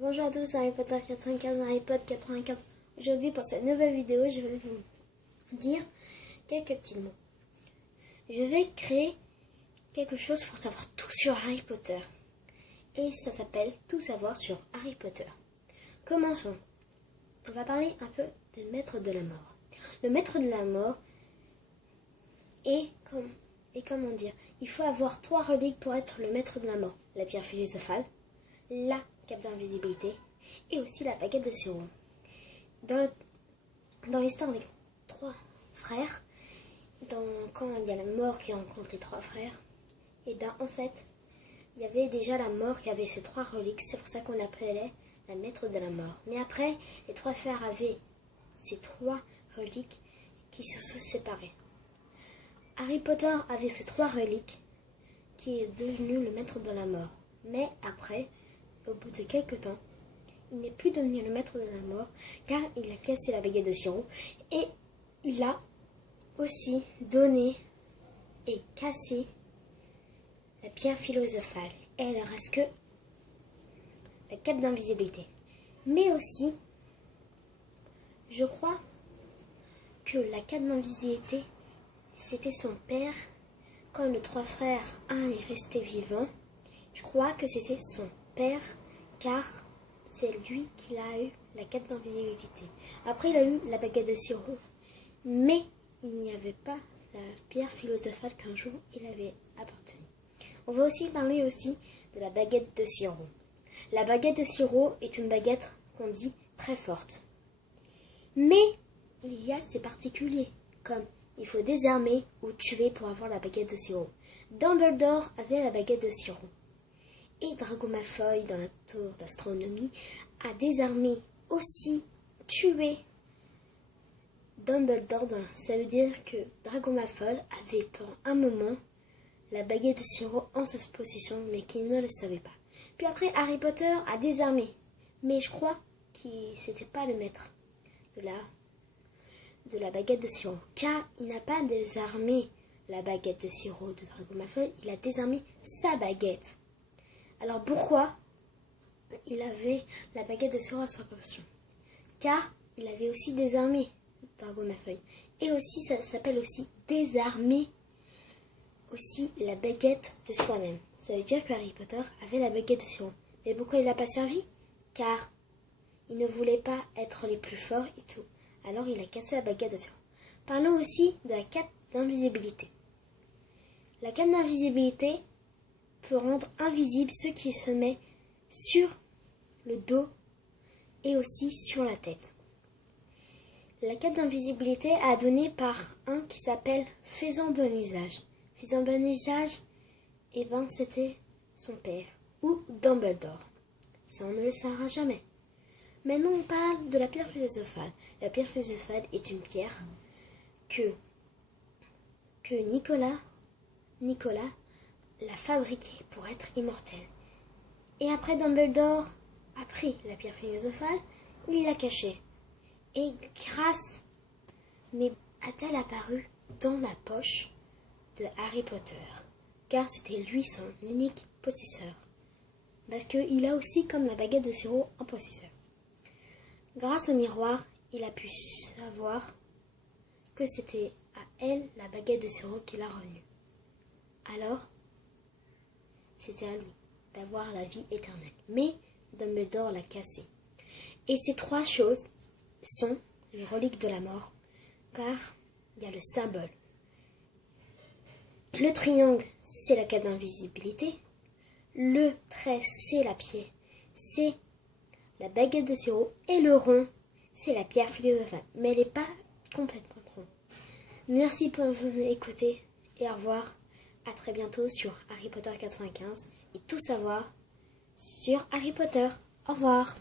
Bonjour à tous, Harry Potter 95, Harry Potter 95. Aujourd'hui, pour cette nouvelle vidéo, je vais vous dire quelques petits mots. Je vais créer quelque chose pour savoir tout sur Harry Potter. Et ça s'appelle Tout savoir sur Harry Potter. Commençons. On va parler un peu de Maître de la Mort. Le Maître de la Mort est comment dire, il faut avoir 3 reliques pour être le Maître de la Mort. La pierre philosophale, la cape d'invisibilité et aussi la baguette de Siro. Dans l'histoire des 3 frères, quand il y a la mort qui rencontre les 3 frères, et bien en fait, il y avait déjà la mort qui avait ses 3 reliques, c'est pour ça qu'on l'appelait la Maître de la Mort. Mais après, les 3 frères avaient ces 3 reliques qui se sont séparées. Harry Potter avait ses 3 reliques qui est devenu le Maître de la Mort. Mais après, au bout de quelques temps, il n'est plus devenu le Maître de la Mort car il a cassé la baguette de Siro et il a aussi donné et cassé la pierre philosophale. Et il ne reste que la cape d'invisibilité. Mais aussi, je crois que la cape d'invisibilité, c'était son père. Quand les 3 frères, un est resté vivant, je crois que c'était son père, car c'est lui qui a eu la cape d'invisibilité. Après, il a eu la baguette de Siro, mais il n'y avait pas la pierre philosophale qu'un jour il avait appartenu. On va aussi parler aussi de la baguette de Siro. La baguette de Siro est une baguette qu'on dit très forte. Mais il y a ses particuliers, comme il faut désarmer ou tuer pour avoir la baguette de Siro. Dumbledore avait la baguette de Siro. Et Draco Malfoy, dans la tour d'astronomie, a désarmé, aussi tué Dumbledore. Ça veut dire que Draco Malfoy avait pour un moment la baguette de Siro en sa possession, mais qu'il ne le savait pas. Puis après, Harry Potter a désarmé, mais je crois que c'était pas le maître de la baguette de Siro, car il n'a pas désarmé la baguette de Siro de Draco Malfoy, il a désarmé sa baguette. Alors pourquoi il avait la baguette de Siro à sa possession? Car il avait aussi désarmé Draco Malfoy. Et aussi, ça s'appelle aussi désarmer aussi la baguette de soi-même. Ça veut dire que Harry Potter avait la baguette de Siro. Mais pourquoi il n'a pas servi? Car il ne voulait pas être les plus forts et tout. Alors il a cassé la baguette de Siro. Parlons aussi de la cape d'invisibilité. La cape d'invisibilité peut rendre invisible ce qui se met sur le dos et aussi sur la tête. La cape d'invisibilité a donné par un qui s'appelle Faisant Bon Usage. Faisant Bon Usage, c'était son père ou Dumbledore. Ça, on ne le saura jamais. Maintenant, on parle de la pierre philosophale. La pierre philosophale est une pierre que Nicolas l'a fabriquée pour être immortel. Et après, Dumbledore a pris la pierre philosophale, il l'a cachée. Et mais a-t-elle apparu dans la poche de Harry Potter? Car c'était lui son unique possesseur. Parce qu'il a aussi, comme la baguette de Siro, un possesseur. Grâce au miroir, il a pu savoir que c'était à elle la baguette de Siro qui l'a revenue. Alors, c'était à lui d'avoir la vie éternelle. Mais Dumbledore l'a cassée. Et ces 3 choses sont les reliques de la mort, car il y a le symbole. Le triangle, c'est la cape d'invisibilité. Le trait, c'est la pierre, c'est la baguette de Siro. Et le rond, c'est la pierre philosophale. Mais elle n'est pas complètement ronde. Merci pour m'écouter et au revoir. À très bientôt sur Harry Potter 95 et tout savoir sur Harry Potter. Au revoir.